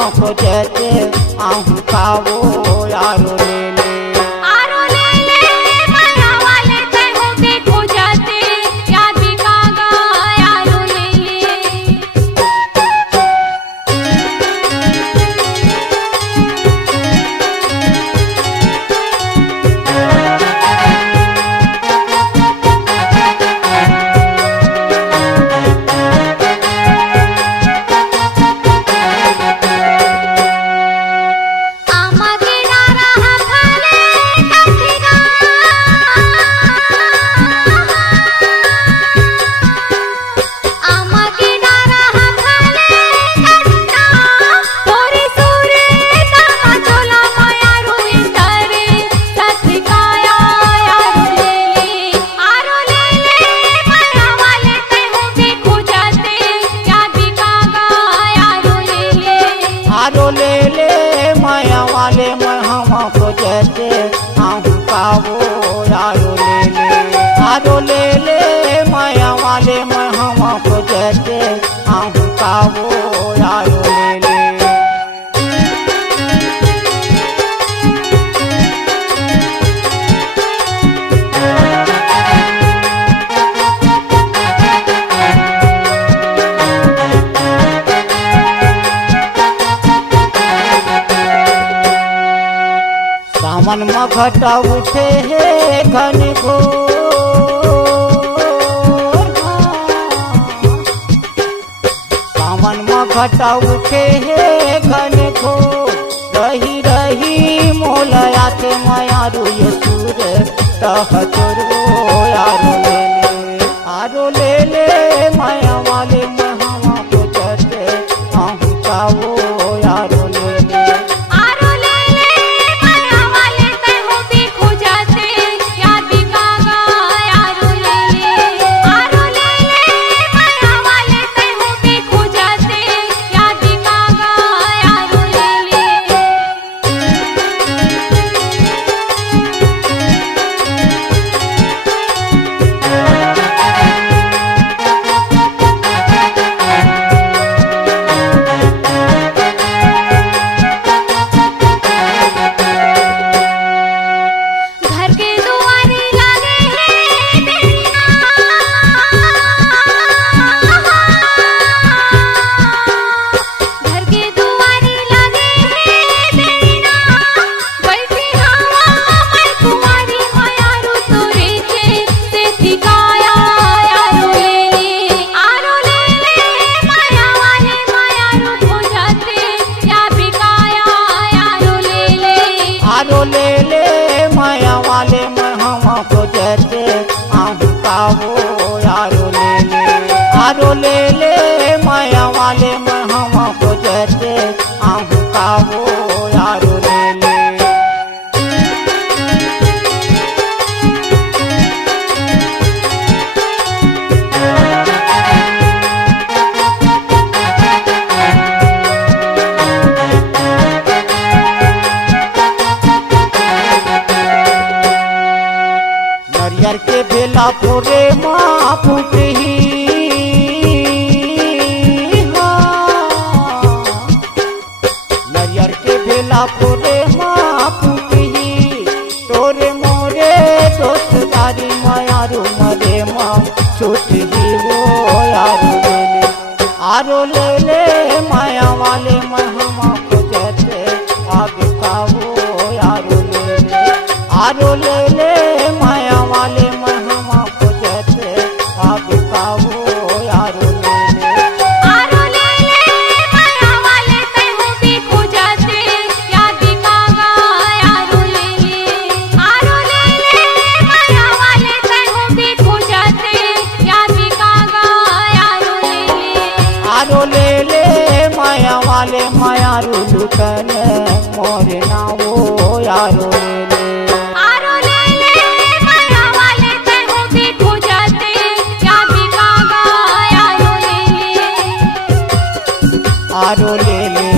खोजते आहू खावो यारो ले ले। आरो ले ले माया वाले तैहू के खोजते याद कागा यारो ले ले। आरो ले ले माया वाले हम खोजते आहू खावो यारो ले ले। आरो ले ले माया वाले हम खोजते आहू खावो यारो ले ले। सावन में घटा उठे है घन घोर। सावन में घटा उठे है घन घोर। रही रही मोलयाते मायारू ये सूर तह तोरो यारो ले ले। आरो ले ले माया वाले महवा को चढ़ते आहू खावो यारो ले ले। आरो ले ले माया वाले तैहू के खोजते याद कागा यारो ले ले। आरो ले ले माया वाले तैहू के खोजते याद कागा यारो ले ले। घर के दुआरे लगे हैं बेड़ियाँ। घर के दुआरे लगे हैं बेड़ियाँ। बैठी हवा मैं कुंवारी मायारू तोरे से ठिकाया यारो ले ले। आरो ले ले माया वाले मायारू खोजते या बिकाया यारो ले ले। आरो ले ले माया वाले हम खोजते आहू खावो यारो ले ले। आरो ले ले माया वाले हम खोजते आहू खावो यारो ले ले। नरियर के भेला फोरे माँ फूटही। नरियर के भेला फोरे माँ फूटही। तोरे मोरे दोस्तदारी मायारू मरे माँ छूटही वो यारो ले ले। आरो ले ले माया वाले महमा खोजते आगे खावो यारो ले ले। आरो ले ले माया वाले महमा खोजते आगे खावो यारो ले ले। आरो ले ले माया वाले तैहू के खोजते याद कागा यारो ले ले। आरो ले ले माया वाले तैहू के खोजते याद कागा यारो ले ले। आरो ले ले माया वाले मायारू लुकन मोरे नावो यारो ले ले। आरो ले ले माया वाले तैहू के खोजते याद कागा यारो ले ले। आरो ले ले।